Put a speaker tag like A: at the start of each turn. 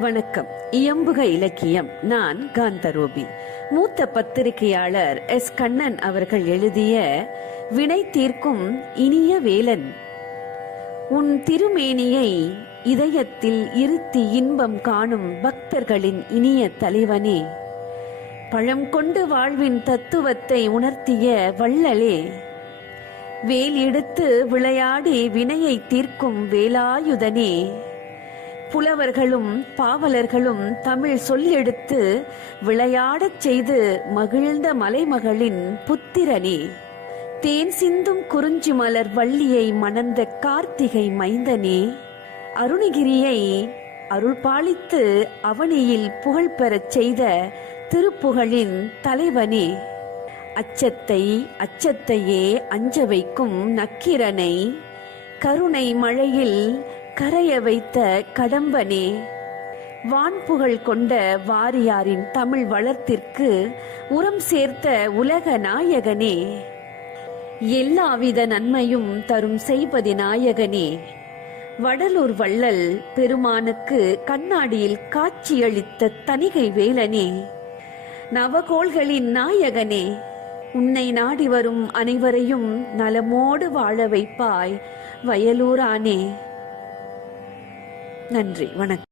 A: வணக்கம். இயம்புக இலக்கியம். நான் காந்தரூபி. மூத்த பத்திரிகையாளர் எஸ். கண்ணன் அவர்கள் எழுதிய வினை தீர்க்கும் இனிய வேலன் உன் திருமேனியை இதயத்தில் இருத்தி இன்பம் காணும் பக்தர்களின் இனிய தலைவனே. பழம் கொண்டு வாழ்வின் தத்துவத்தை உணர்த்திய வள்ளலே. வேல் எடுத்து விளையாடி வினையை தீர்க்கும் வேலாயுதனே. புலவர்களும் பாவலர்களும் தமிழ் சொல்லெடுத்து விளையாடச் செய்து மகிழ்ந்த மலைமகளின் புத்திரனே. தேன் சிந்தும் குறிஞ்சி மலர் வள்ளியை மணந்த கார்த்திகை மைந்தனே. அருணகிரியை அருள்பாலித்து அவனியில் புகழ் பெறச் செய்த திருப்புகழின் தலைவனே. அச்சத்தை அச்சத்தையே அஞ்ச வைக்கும் நக்கிரனை. கருணை மழையில் கரைய வைத்த கடம்பனே வான்புகழ் கொண்ட வாரியாரின் தமிழ் வளர்த்திற்கு உரம் சேர்த்த உலக நாயகனே எல்லாவித நன்மையும் தரும் செய்பதி நாயகனே. வடலூர் வள்ளல் பெருமானுக்கு கண்ணாடியில் காட்சியளித்த தணிகை வேலனே நவகோள்களின் நாயகனே உன்னை நாடி வரும் அனைவரையும் நலமோடு வாழ வைப்பாய் வயலூரானே. நன்றி வணக்கம்.